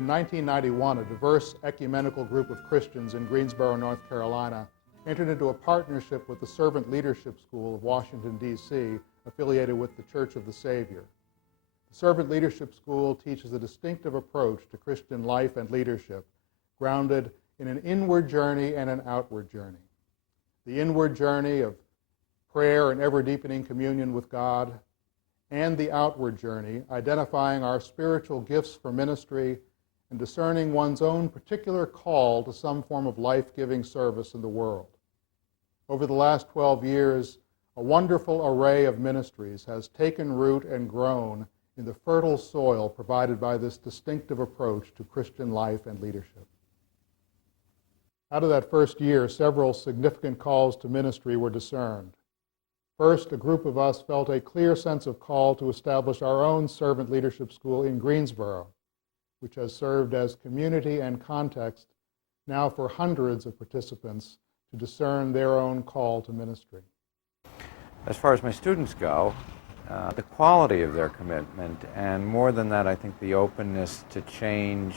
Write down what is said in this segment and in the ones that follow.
In 1991, a diverse ecumenical group of Christians in Greensboro, North Carolina, entered into a partnership with the Servant Leadership School of Washington, D.C., affiliated with the Church of the Savior. The Servant Leadership School teaches a distinctive approach to Christian life and leadership, grounded in an inward journey and an outward journey. The inward journey of prayer and ever-deepening communion with God, and the outward journey, identifying our spiritual gifts for ministry and discerning one's own particular call to some form of life-giving service in the world. Over the last 12 years, a wonderful array of ministries has taken root and grown in the fertile soil provided by this distinctive approach to Christian life and leadership. Out of that first year, several significant calls to ministry were discerned. First, a group of us felt a clear sense of call to establish our own Servant Leadership School in Greensboro, which has served as community and context now for hundreds of participants to discern their own call to ministry. As far as my students go, the quality of their commitment, and more than that, I think the openness to change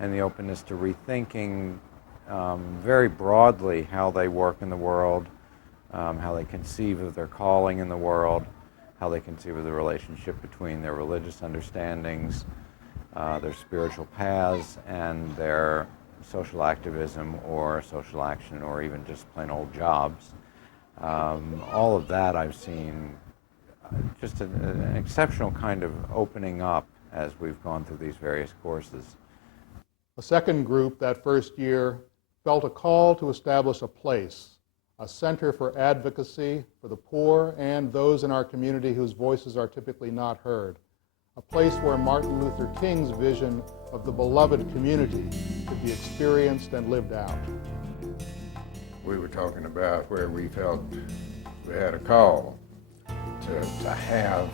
and the openness to rethinking very broadly how they work in the world, how they conceive of their calling in the world, how they conceive of the relationship between their religious understandings, their spiritual paths, and their social activism or social action or even just plain old jobs. All of that I've seen just an exceptional kind of opening up as we've gone through these various courses. A second group that first year felt a call to establish a place, a center for advocacy for the poor and those in our community whose voices are typically not heard, a place where Martin Luther King's vision of the beloved community could be experienced and lived out. We were talking about where we felt we had a call to have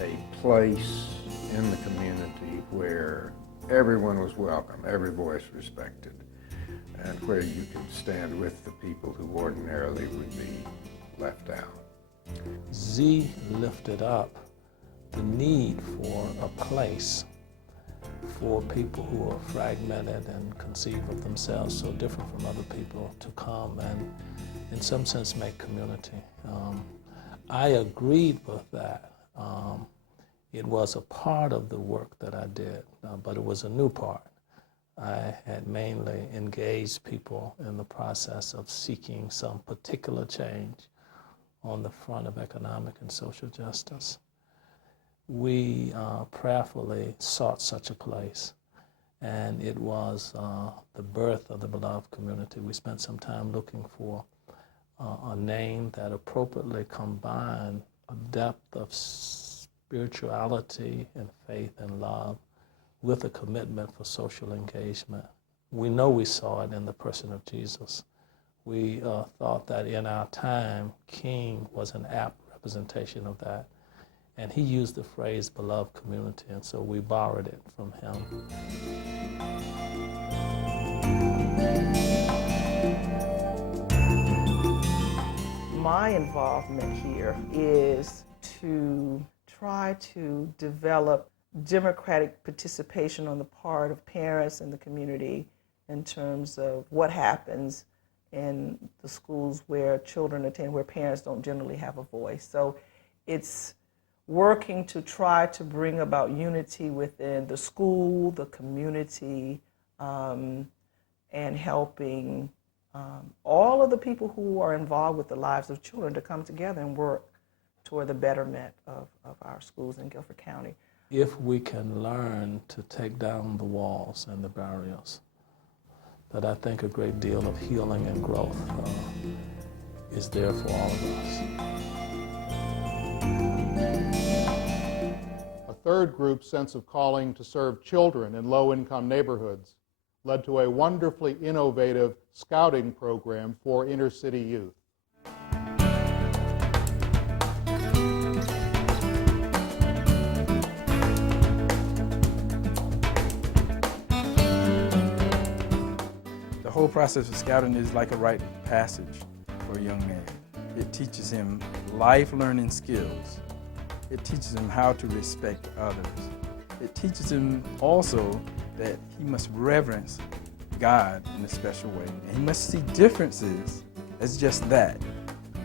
a place in the community where everyone was welcome, every voice respected, and where you could stand with the people who ordinarily would be left out. Z lifted up the need for a place for people who are fragmented and conceive of themselves so different from other people to come and, in some sense, make community. I agreed with that. It was a part of the work that I did, but it was a new part. I had mainly engaged people in the process of seeking some particular change on the front of economic and social justice. We prayerfully sought such a place, and it was the birth of the beloved community. We spent some time looking for a name that appropriately combined a depth of spirituality and faith and love with a commitment for social engagement. We know we saw it in the person of Jesus. We thought that in our time, King was an apt representation of that. And he used the phrase beloved community, and so we borrowed it from him. My involvement here is to try to develop democratic participation on the part of parents and the community in terms of what happens in the schools where children attend, where parents don't generally have a voice. So it's working to try to bring about unity within the school, the community, and helping all of the people who are involved with the lives of children to come together and work toward the betterment of our schools in Guilford County. If we can learn to take down the walls and the barriers, but I think a great deal of healing and growth is there for all of us. A third group's sense of calling to serve children in low-income neighborhoods led to a wonderfully innovative scouting program for inner-city youth. The whole process of scouting is like a rite of passage for a young man. It teaches him life learning skills. It teaches him how to respect others. It teaches him also that he must reverence God in a special way. And he must see differences as just that.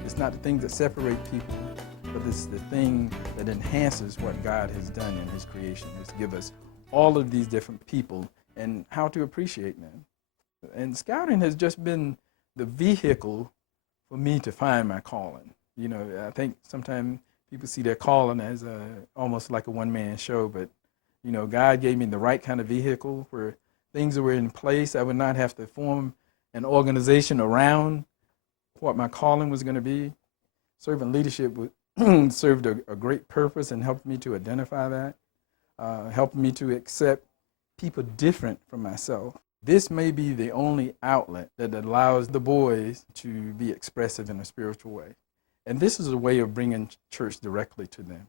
It's not the things that separate people, but it's the thing that enhances what God has done in his creation, is to give us all of these different people and how to appreciate them. And scouting has just been the vehicle for me to find my calling. You know, I think sometimes people see their calling as almost like a one-man show, but, you know, God gave me the right kind of vehicle where things were in place. I would not have to form an organization around what my calling was going to be. Servant leadership served a great purpose and helped me to identify that, helped me to accept people different from myself. This may be the only outlet that allows the boys to be expressive in a spiritual way. And this is a way of bringing church directly to them,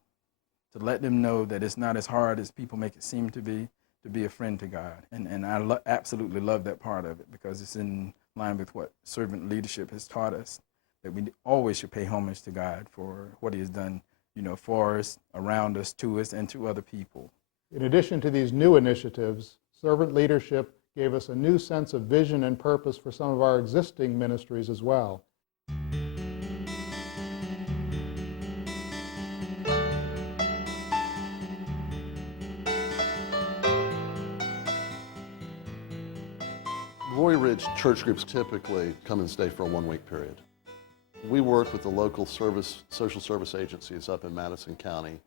to let them know that it's not as hard as people make it seem to be a friend to God. And I absolutely love that part of it, because it's in line with what servant leadership has taught us, that we always should pay homage to God for what he has done, you know, for us, around us, to us, and to other people. In addition to these new initiatives, servant leadership gave us a new sense of vision and purpose for some of our existing ministries as well. Glory Ridge church groups typically come and stay for a one-week period. We work with the local social service agencies up in Madison County,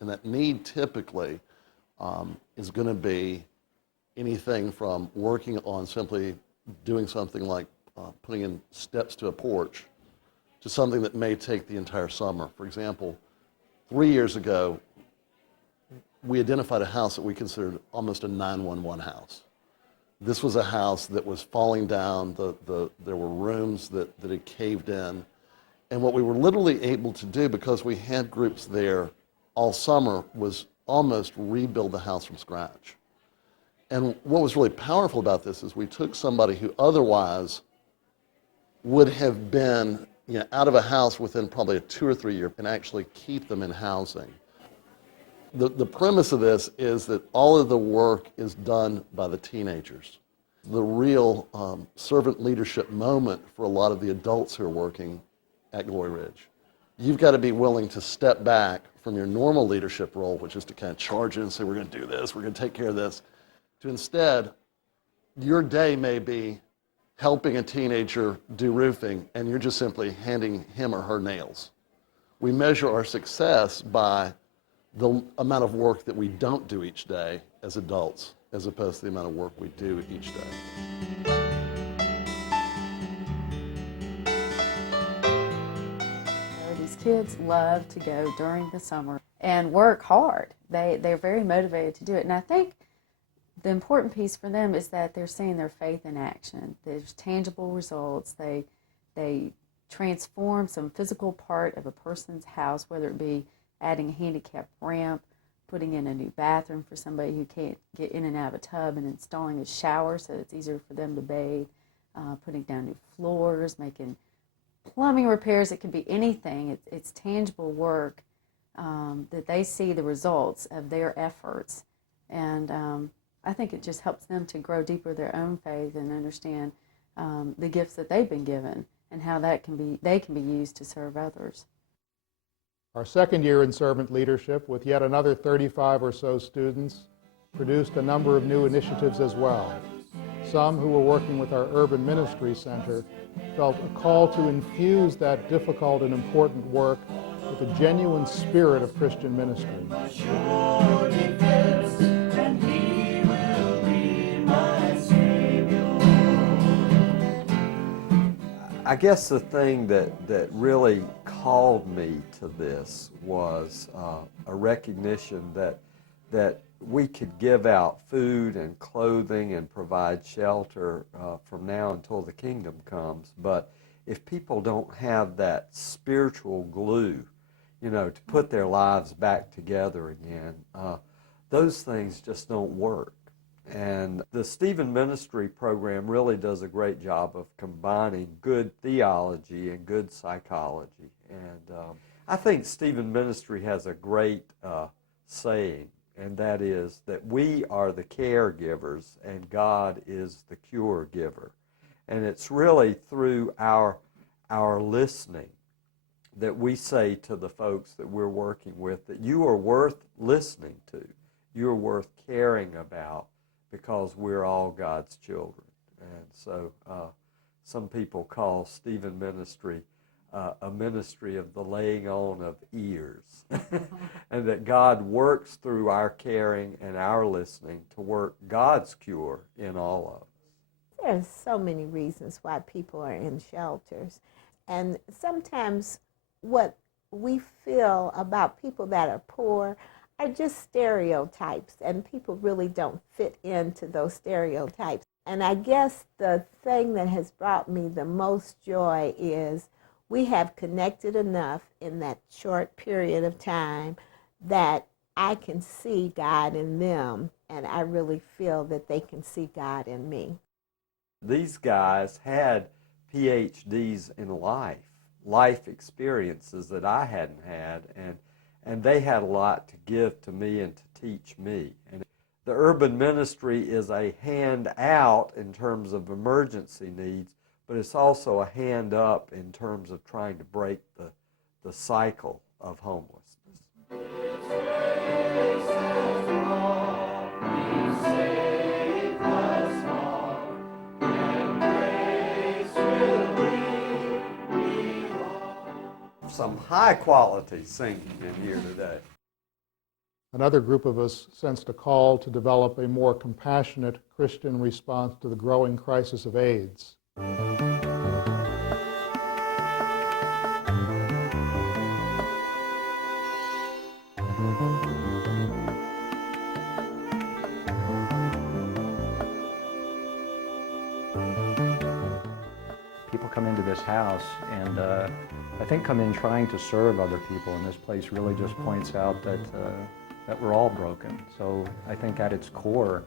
and that need typically is going to be anything from working on simply doing something like putting in steps to a porch to something that may take the entire summer. For example, 3 years ago, we identified a house that we considered almost a 911 house. This was a house that was falling down. There were rooms that had caved in. And what we were literally able to do, because we had groups there all summer, was almost rebuild the house from scratch. And what was really powerful about this is we took somebody who otherwise would have been, you know, out of a house within probably a 2 or 3 year, and actually keep them in housing. The premise of this is that all of the work is done by the teenagers. The real servant leadership moment for a lot of the adults who are working at Glory Ridge. You've got to be willing to step back from your normal leadership role, which is to kind of charge in and say, we're going to do this, we're going to take care of this, to instead, your day may be helping a teenager do roofing, and you're just simply handing him or her nails. We measure our success by the amount of work that we don't do each day as adults, as opposed to the amount of work we do each day. These kids love to go during the summer and work hard. They're very motivated to do it. And I think the important piece for them is that they're seeing their faith in action. There's tangible results. They transform some physical part of a person's house, whether it be adding a handicap ramp, putting in a new bathroom for somebody who can't get in and out of a tub, and installing a shower so it's easier for them to bathe, putting down new floors, making plumbing repairs. It can be anything. It's tangible work that they see the results of their efforts. And I think it just helps them to grow deeper their own faith and understand the gifts that they've been given and how they can be used to serve others. Our second year in servant leadership, with yet another 35 or so students, produced a number of new initiatives as well. Some who were working with our Urban Ministry Center felt a call to infuse that difficult and important work with a genuine spirit of Christian ministry. I guess the thing that really called me to this was a recognition that we could give out food and clothing and provide shelter from now until the kingdom comes. But if people don't have that spiritual glue, you know, to put their lives back together again, those things just don't work. And the Stephen Ministry program really does a great job of combining good theology and good psychology. And I think Stephen Ministry has a great saying, and that is that we are the caregivers and God is the cure giver. And it's really through our listening that we say to the folks that we're working with that you are worth listening to, you're worth caring about, because we're all God's children. And so some people call Stephen ministry a ministry of the laying on of ears, and that God works through our caring and our listening to work God's cure in all of us. There's so many reasons why people are in shelters, and sometimes what we feel about people that are poor are just stereotypes, and people really don't fit into those stereotypes. And I guess the thing that has brought me the most joy is we have connected enough in that short period of time that I can see God in them, and I really feel that they can see God in me. These guys had PhDs in life experiences that I hadn't had, and they had a lot to give to me and to teach me. And the urban ministry is a hand out in terms of emergency needs, but it's also a hand up in terms of trying to break the cycle of homelessness. Some high quality singing in here today. Another group of us sensed a call to develop a more compassionate Christian response to the growing crisis of AIDS. People come into this house and I think come in trying to serve other people, and this place really just points out that we're all broken. So I think at its core,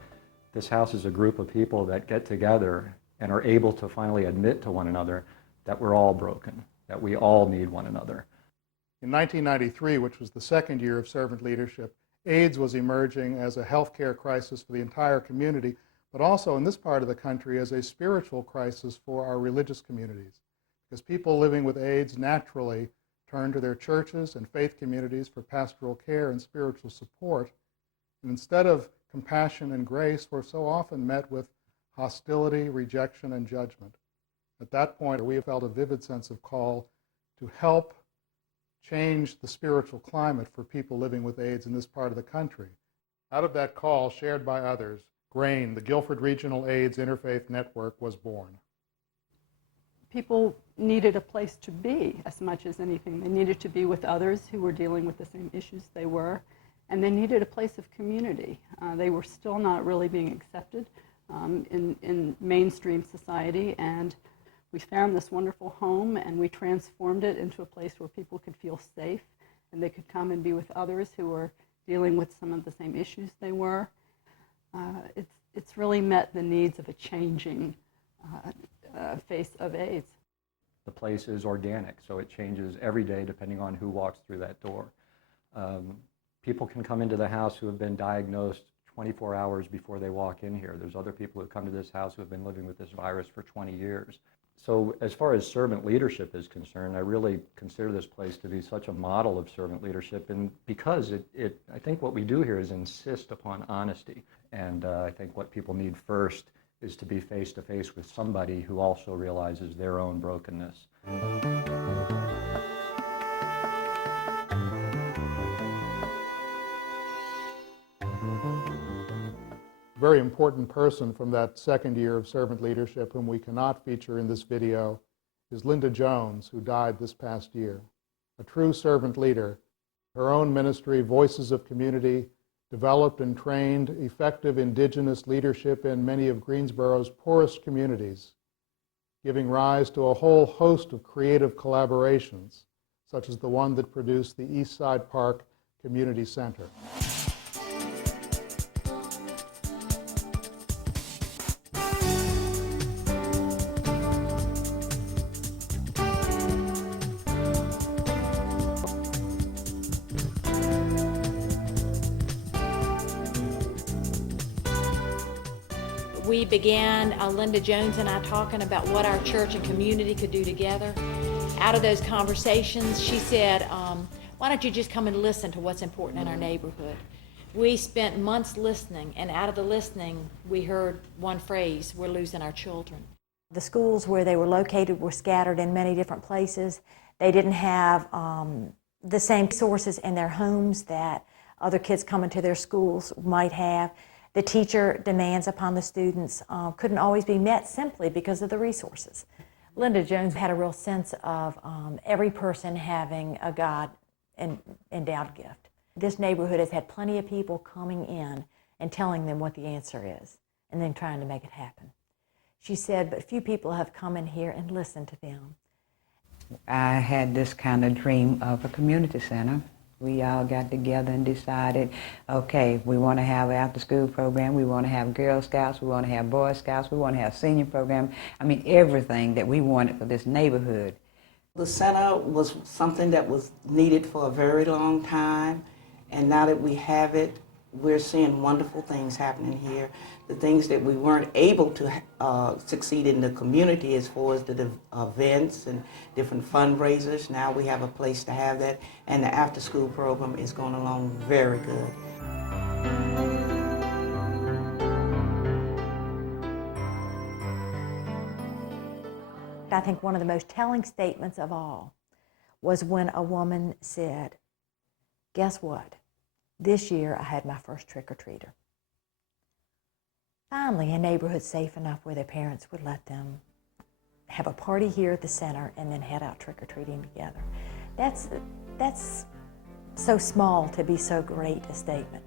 this house is a group of people that get together and are able to finally admit to one another that we're all broken, that we all need one another. In 1993, which was the second year of servant leadership, AIDS was emerging as a healthcare crisis for the entire community, but also in this part of the country as a spiritual crisis for our religious communities, because people living with AIDS naturally turn to their churches and faith communities for pastoral care and spiritual support, and instead of compassion and grace, we're so often met with hostility, rejection, and judgment. At that point, we felt a vivid sense of call to help change the spiritual climate for people living with AIDS in this part of the country. Out of that call, shared by others, GRAIN, the Guilford Regional AIDS Interfaith Network, was born. People needed a place to be as much as anything. They needed to be with others who were dealing with the same issues they were, and they needed a place of community. They were still not really being accepted in mainstream society, and we found this wonderful home and we transformed it into a place where people could feel safe and they could come and be with others who were dealing with some of the same issues they were. It's really met the needs of a changing face of AIDS. The place is organic, so it changes every day depending on who walks through that door. People can come into the house who have been diagnosed 24 hours before they walk in here. There's other people who come to this house who have been living with this virus for 20 years. So as far as servant leadership is concerned, I really consider this place to be such a model of servant leadership, and because I think what we do here is insist upon honesty. And I think what people need first is to be face to face with somebody who also realizes their own brokenness. A very important person from that second year of servant leadership whom we cannot feature in this video is Linda Jones, who died this past year. A true servant leader. Her own ministry, Voices of Community, developed and trained effective indigenous leadership in many of Greensboro's poorest communities, giving rise to a whole host of creative collaborations, such as the one that produced the Eastside Park Community Center. we began, Linda Jones and I talking about what our church and community could do together, out of those conversations, she said, why don't you just come and listen to what's important in our neighborhood? We spent months listening, and out of the listening, we heard one phrase: we're losing our children. The schools where they were located were scattered in many different places. They didn't have the same sources in their homes that other kids coming to their schools might have. The teacher demands upon the students couldn't always be met simply because of the resources. Linda Jones had a real sense of every person having a God-endowed gift. This neighborhood has had plenty of people coming in and telling them what the answer is and then trying to make it happen. She said, but few people have come in here and listened to them. I had this kind of dream of a community center. We all got together and decided, okay, we want to have an after-school program, we want to have Girl Scouts, we want to have Boy Scouts, we want to have senior program. I mean, everything that we wanted for this neighborhood. The center was something that was needed for a very long time, and now that we have it, we're seeing wonderful things happening here. The things that we weren't able to succeed in the community as far as the events and different fundraisers, now we have a place to have that, and the after-school program is going along very good. I think one of the most telling statements of all was when a woman said, guess what? This year I had my first trick-or-treater. Finally, a neighborhood safe enough where their parents would let them have a party here at the center and then head out trick-or-treating together. That's so small to be so great a statement.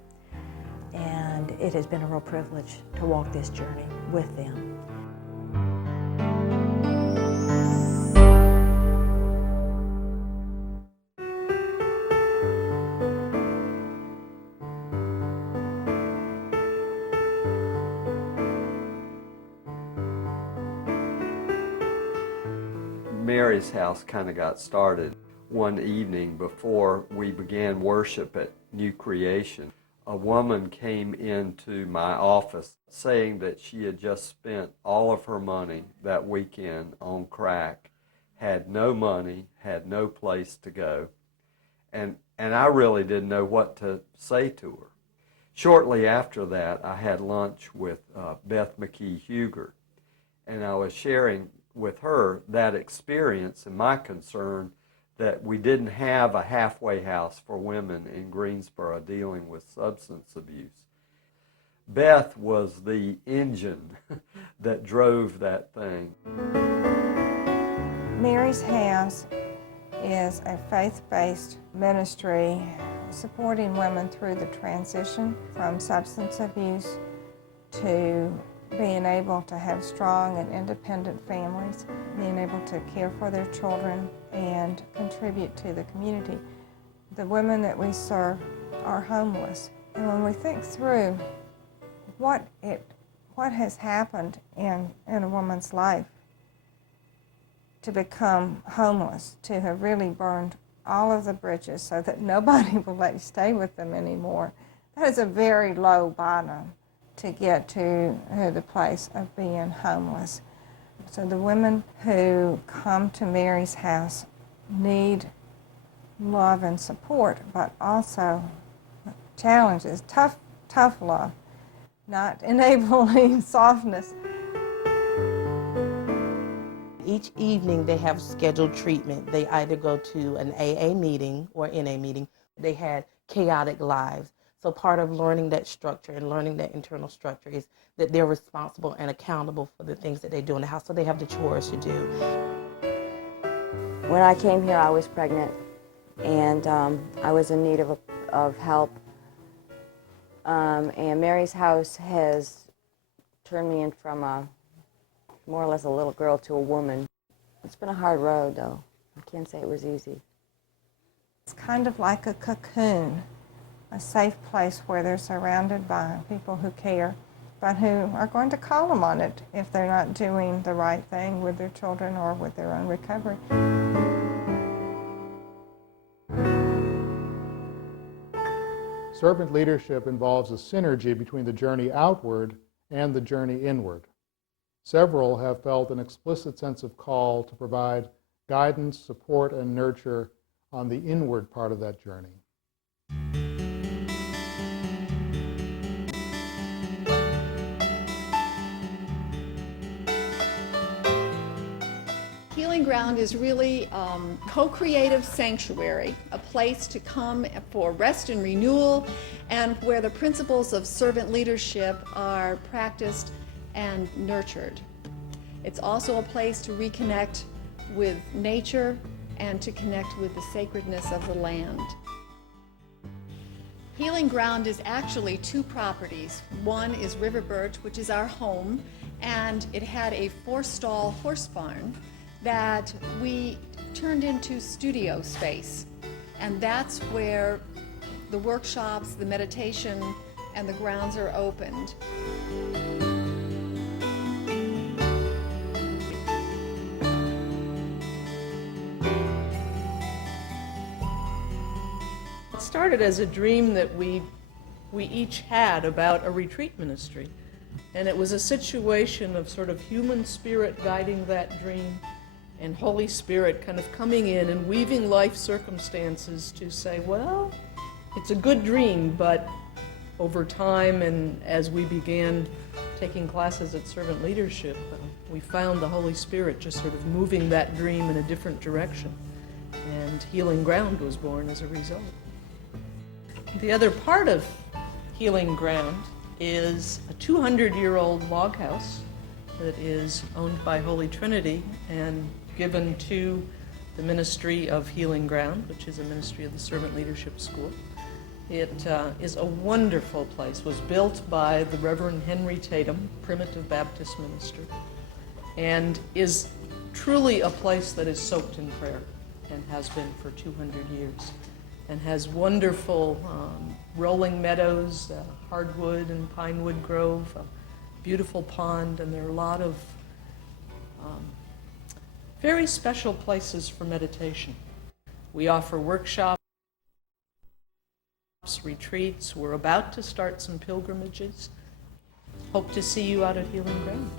And it has been a real privilege to walk this journey with them. Mary's house kind of got started one evening before we began worship at New Creation. A woman came into my office saying that she had just spent all of her money that weekend on crack, had no money, had no place to go, and I really didn't know what to say to her. Shortly after that, I had lunch with Beth McKee Huger, and I was sharing with her that experience and my concern that we didn't have a halfway house for women in Greensboro dealing with substance abuse. Beth was the engine that drove that thing. Mary's House is a faith-based ministry supporting women through the transition from substance abuse to being able to have strong and independent families, being able to care for their children and contribute to the community. The women that we serve are homeless. And when we think through what has happened in a woman's life to become homeless, to have really burned all of the bridges so that nobody will let you stay with them anymore, that is a very low bottom to get to the place of being homeless. So the women who come to Mary's House need love and support, but also challenges, tough love, not enabling softness. Each evening they have scheduled treatment. They either go to an AA meeting or NA meeting. They had chaotic lives. So part of learning that structure and learning that internal structure is that they're responsible and accountable for the things that they do in the house, so they have the chores to do. When I came here, I was pregnant, and I was in need of help. And Mary's House has turned me in from more or less a little girl to a woman. It's been a hard road, though. I can't say it was easy. It's kind of like a cocoon, a safe place where they're surrounded by people who care, but who are going to call them on it if they're not doing the right thing with their children or with their own recovery. Servant leadership involves a synergy between the journey outward and the journey inward. Several have felt an explicit sense of call to provide guidance, support, and nurture on the inward part of that journey. Healing Ground is really co-creative sanctuary, a place to come for rest and renewal, and where the principles of servant leadership are practiced and nurtured. It's also a place to reconnect with nature and to connect with the sacredness of the land. Healing Ground is actually two properties. One is River Birch, which is our home, and it had a 4-stall horse barn that we turned into studio space. And that's where the workshops, the meditation, and the grounds are opened. It started as a dream that we each had about a retreat ministry. And it was a situation of sort of human spirit guiding that dream, and Holy Spirit kind of coming in and weaving life circumstances to say, well, it's a good dream, but over time and as we began taking classes at Servant Leadership, we found the Holy Spirit just sort of moving that dream in a different direction. And Healing Ground was born as a result. The other part of Healing Ground is a 200-year-old log house that is owned by Holy Trinity and given to the ministry of Healing Ground, which is a ministry of the Servant Leadership School. It is a wonderful place. It was built by the Reverend Henry Tatum, Primitive Baptist minister, and is truly a place that is soaked in prayer and has been for 200 years, and has wonderful rolling meadows, hardwood and pinewood grove, a beautiful pond, and there are a lot of very special places for meditation. We offer workshops, retreats. We're about to start some pilgrimages. Hope to see you out at Healing Ground.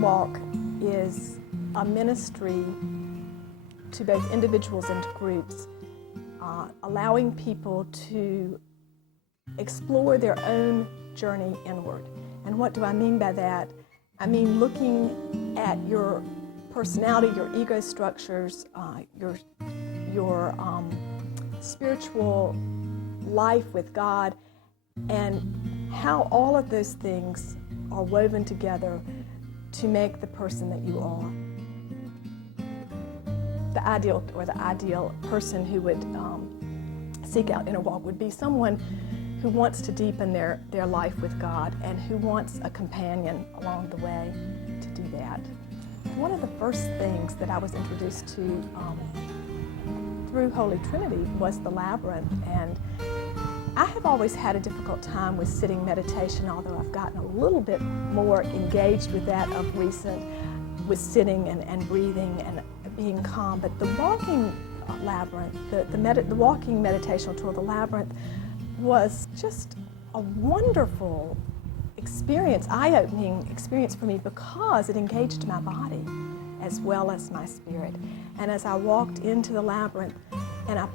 Walk is a ministry to both individuals and to groups, allowing people to explore their own journey inward. And what do I mean by that? I mean looking at your personality, your ego structures, your spiritual life with God, and how all of those things are woven together to make the person that you are. The ideal person who would seek out inner walk would be someone who wants to deepen their life with God and who wants a companion along the way to do that. One of the first things that I was introduced to through Holy Trinity was the Labyrinth, and I have always had a difficult time with sitting meditation, although I've gotten a little bit more engaged with that of recent, with sitting and breathing and being calm. But the walking labyrinth, the walking meditational tool, the Labyrinth, was just a wonderful experience, eye-opening experience for me, because it engaged my body as well as my spirit. And as I walked into the Labyrinth, and I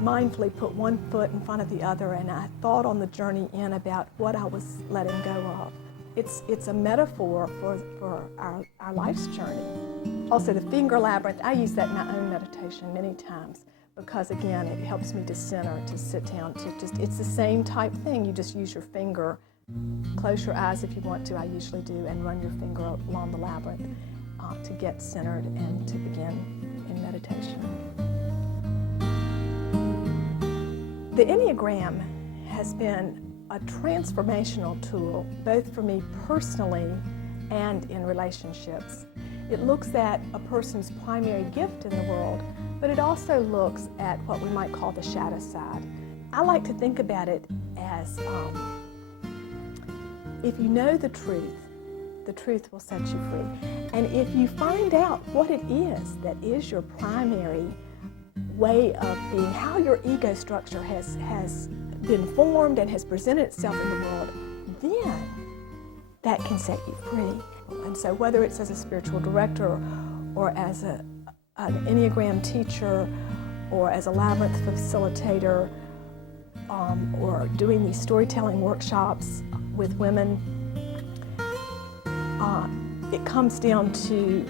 mindfully put one foot in front of the other, and I thought on the journey in about what I was letting go of. It's a metaphor for our life's journey. Also, the finger labyrinth, I use that in my own meditation many times because, again, it helps me to center, to sit down, it's the same type thing. You just use your finger, close your eyes if you want to, I usually do, and run your finger along the labyrinth to get centered and to begin in meditation. The Enneagram has been a transformational tool, both for me personally and in relationships. It looks at a person's primary gift in the world, but it also looks at what we might call the shadow side, I like to think about it as if you know the truth will set you free. And if you find out what it is that is your primary way of being, how your ego structure has been formed and has presented itself in the world, then that can set you free. And so whether it's as a spiritual director or as an Enneagram teacher or as a labyrinth facilitator or doing these storytelling workshops with women, it comes down to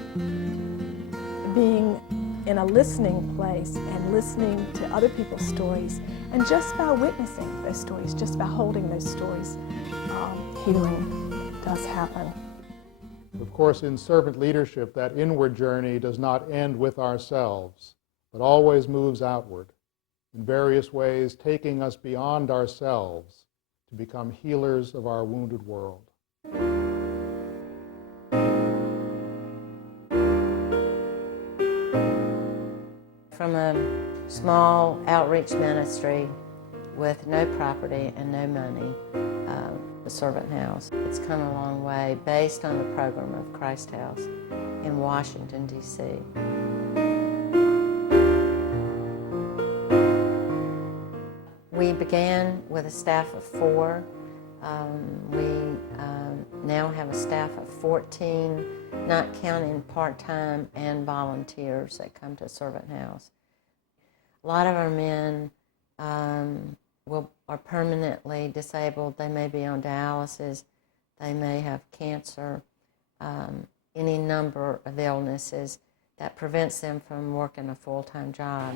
being in a listening place and listening to other people's stories, and just by witnessing those stories, just by holding those stories, healing does happen. Of course, in servant leadership, that inward journey does not end with ourselves, but always moves outward, in various ways taking us beyond ourselves to become healers of our wounded world. From a small outreach ministry with no property and no money, the Servant House, it's come a long way based on the program of Christ House in Washington, D.C. We began with a staff of 4. We now have a staff of 14, not counting part-time and volunteers that come to Servant House. A lot of our men are permanently disabled. They may be on dialysis, they may have cancer, any number of illnesses that prevents them from working a full-time job.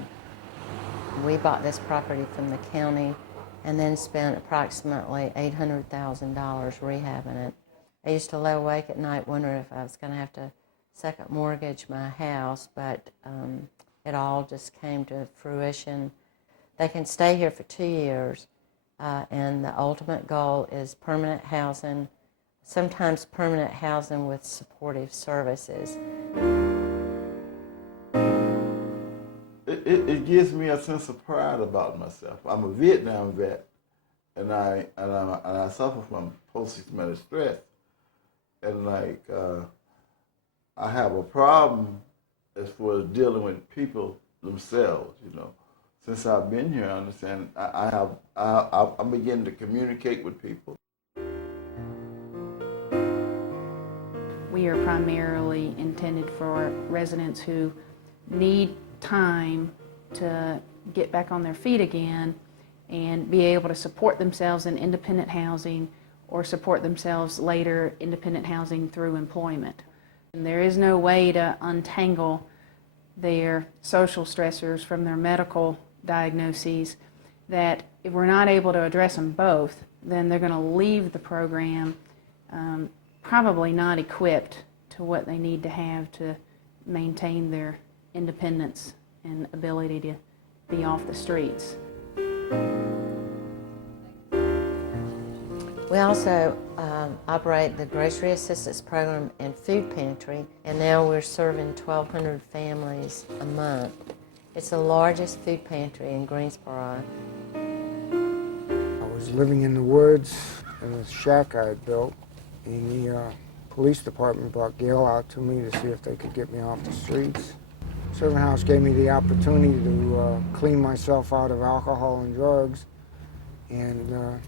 We bought this property from the county and then spent approximately $800,000 rehabbing it. I used to lay awake at night wondering if I was going to have to second mortgage my house, but it all just came to fruition. They can stay here for 2 years, and the ultimate goal is permanent housing, sometimes permanent housing with supportive services. It gives me a sense of pride about myself. I'm a Vietnam vet, and I suffer from post-traumatic stress, and I have a problem as far as dealing with people themselves. You know, since I've been here, I understand I'm beginning to communicate with people. We are primarily intended for residents who need time to get back on their feet again and be able to support themselves in independent housing or support themselves later independent housing through employment. And there is no way to untangle their social stressors from their medical diagnoses, that if we're not able to address them both, then they're going to leave the program probably not equipped to what they need to have to maintain their independence and ability to be off the streets. We also operate the Grocery Assistance Program and Food Pantry, and now we're serving 1,200 families a month. It's the largest food pantry in Greensboro. I was living in the woods in a shack I had built, and the police department brought Gail out to me to see if they could get me off the streets. Servant House gave me the opportunity to clean myself out of alcohol and drugs and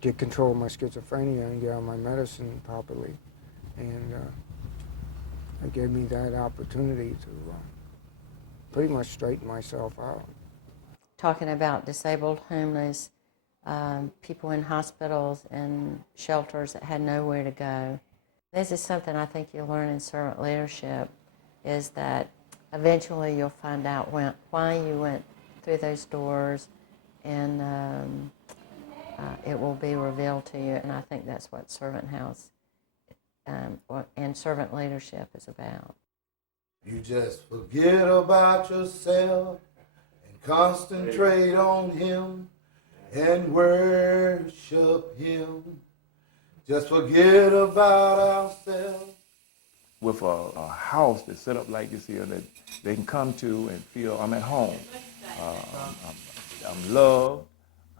get control of my schizophrenia and get on my medicine properly. And it gave me that opportunity to pretty much straighten myself out. Talking about disabled, homeless, people in hospitals and shelters that had nowhere to go. This is something I think you learn in servant leadership, is that eventually you'll find out why you went through those doors, and it will be revealed to you. And I think that's what Servant House and servant leadership is about. You just forget about yourself and concentrate on Him and worship Him. Just forget about ourselves. With a house that's set up like this here that they can come to and feel I'm at home. I'm loved,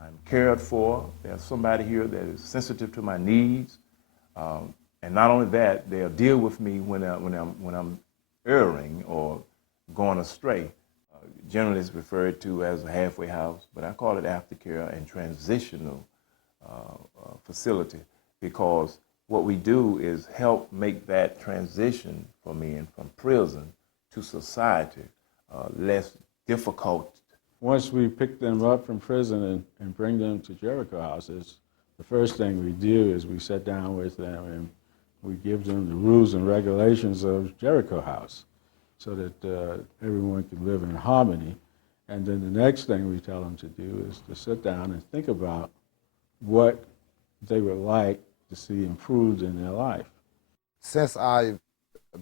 I'm cared for. There's somebody here that is sensitive to my needs. And not only that, they'll deal with me when I'm erring or going astray. Generally, it's referred to as a halfway house, but I call it aftercare and transitional facility, because what we do is help make that transition for men from prison to society less difficult. Once we pick them up from prison and bring them to Jericho houses, the first thing we do is we sit down with them and we give them the rules and regulations of Jericho House so that everyone can live in harmony. And then the next thing we tell them to do is to sit down and think about what they would like to see improved in their life. Since I've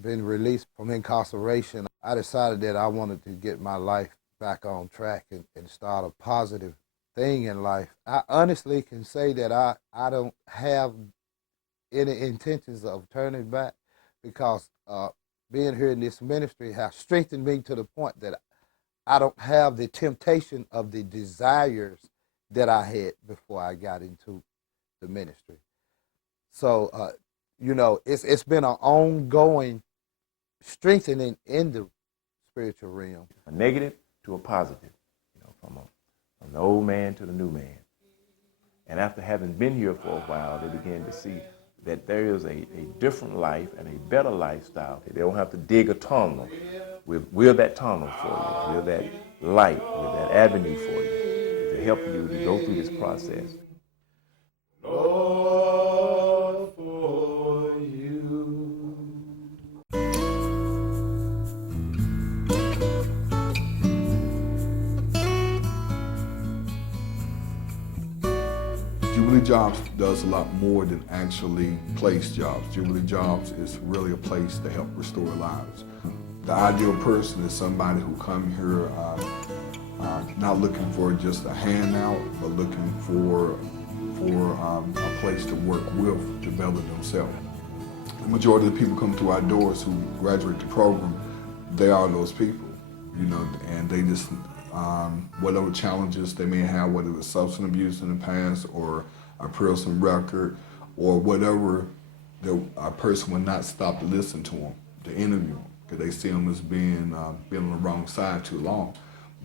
been released from incarceration, I decided that I wanted to get my life back on track and start a positive thing in life. I honestly can say that I don't have any intentions of turning back, because being here in this ministry has strengthened me to the point that I don't have the temptation of the desires that I had before I got into the ministry. So, you know, it's been an ongoing strengthening in the spiritual realm. A negative to a positive, you know, from the old man to the new man. And after having been here for a while, they begin to see that there is a different life and a better lifestyle. They don't have to dig a tunnel. We're that tunnel for you. We're that light. We're that avenue for you to help you to go through this process. Lord, for you. Jubilee Jobs does a lot more than actually place jobs. Jubilee Jobs is really a place to help restore lives. The ideal person is somebody who come here not looking for just a handout, but looking for a place to work with, develop themselves. The majority of the people come through our doors who graduate the program, they are those people, you know, and they just, whatever challenges they may have, whether it was substance abuse in the past or a prison record or whatever, a person will not stop to listen to them, to interview them, because they see them as being on the wrong side too long.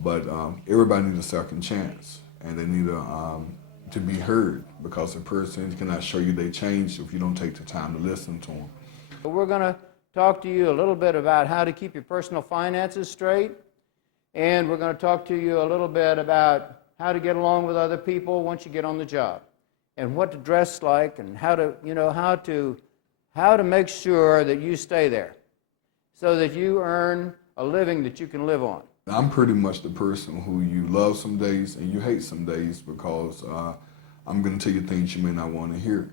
But everybody needs a second chance, and they need to be heard, because a person cannot show you they changed if you don't take the time to listen to them. We're going to talk to you a little bit about how to keep your personal finances straight, and we're going to talk to you a little bit about how to get along with other people once you get on the job, and what to dress like, and how to, you know, how to make sure that you stay there so that you earn a living that you can live on. I'm pretty much the person who you love some days and you hate some days, because I'm going to tell you things you may not want to hear.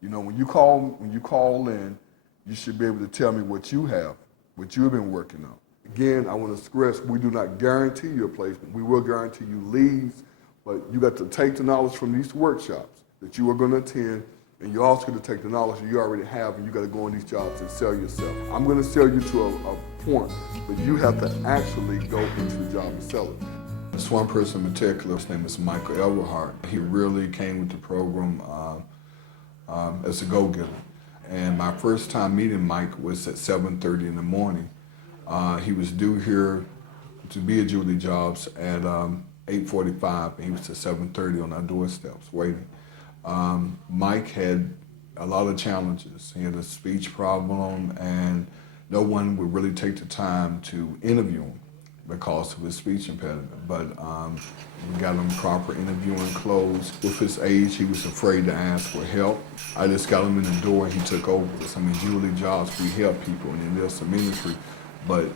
You know, when you call in, you should be able to tell me what you have, what you've been working on. Again, I want to stress, we do not guarantee your placement. We will guarantee you leads, but you got to take the knowledge from these workshops that you are going to attend, and you're also going to take the knowledge you already have, and you got to go on these jobs and sell yourself. I'm going to sell you to a point, but you have to actually go into the job and sell it. This one person in particular, his name is Michael Everhart. He really came with the program as a go-getter. And my first time meeting Mike was at 7:30 in the morning. He was due here to be at Jubilee Jobs at 8:45, and he was at 7:30 on our doorsteps waiting. Mike had a lot of challenges. He had a speech problem, and no one would really take the time to interview him because of his speech impediment. But we got him proper interviewing clothes. With his age, he was afraid to ask for help. I just got him in the door and he took over. I mean, Jubilee Jobs, we help people, and there's a ministry, but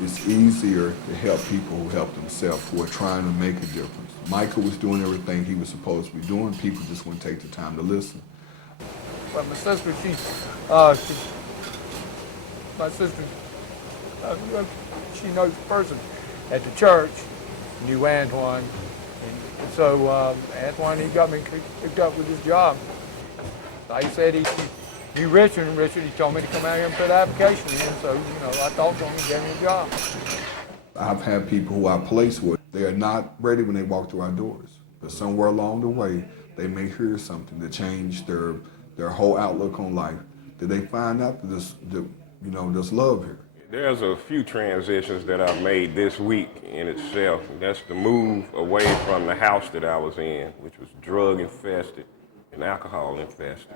it's easier to help people who help themselves, who are trying to make a difference. Michael was doing everything he was supposed to be doing. People just wouldn't take the time to listen. Well, my sister, she knows the person at the church, knew Antoine, and so Antoine, he got me picked up with his job. Like he said, he knew Richard, and Richard, he told me to come out here and put the application in, so, you know, I talked to him and gave me a job. I've had people who I place with, they are not ready when they walk through our doors, but somewhere along the way, they may hear something that changed their whole outlook on life, that they find out that there's love here. There's a few transitions that I've made this week in itself. That's the move away from the house that I was in, which was drug infested and alcohol infested.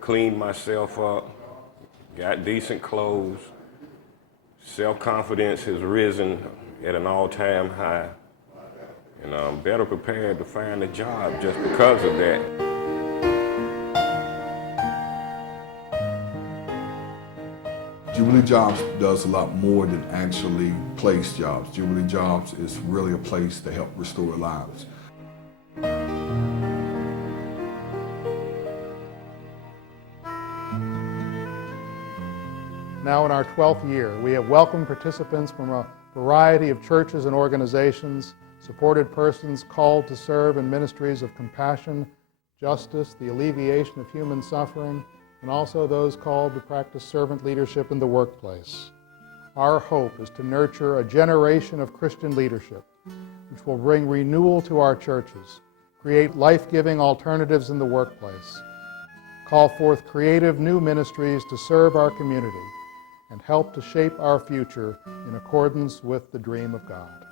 Cleaned myself up, got decent clothes. Self-confidence has risen at an all-time high. And I'm better prepared to find a job just because of that. Jubilee Jobs does a lot more than actually place jobs. Jubilee Jobs is really a place to help restore lives. Now in our 12th year, we have welcomed participants from a variety of churches and organizations, supported persons called to serve in ministries of compassion, justice, the alleviation of human suffering, and also those called to practice servant leadership in the workplace. Our hope is to nurture a generation of Christian leadership, which will bring renewal to our churches, create life-giving alternatives in the workplace, call forth creative new ministries to serve our community, and help to shape our future in accordance with the dream of God.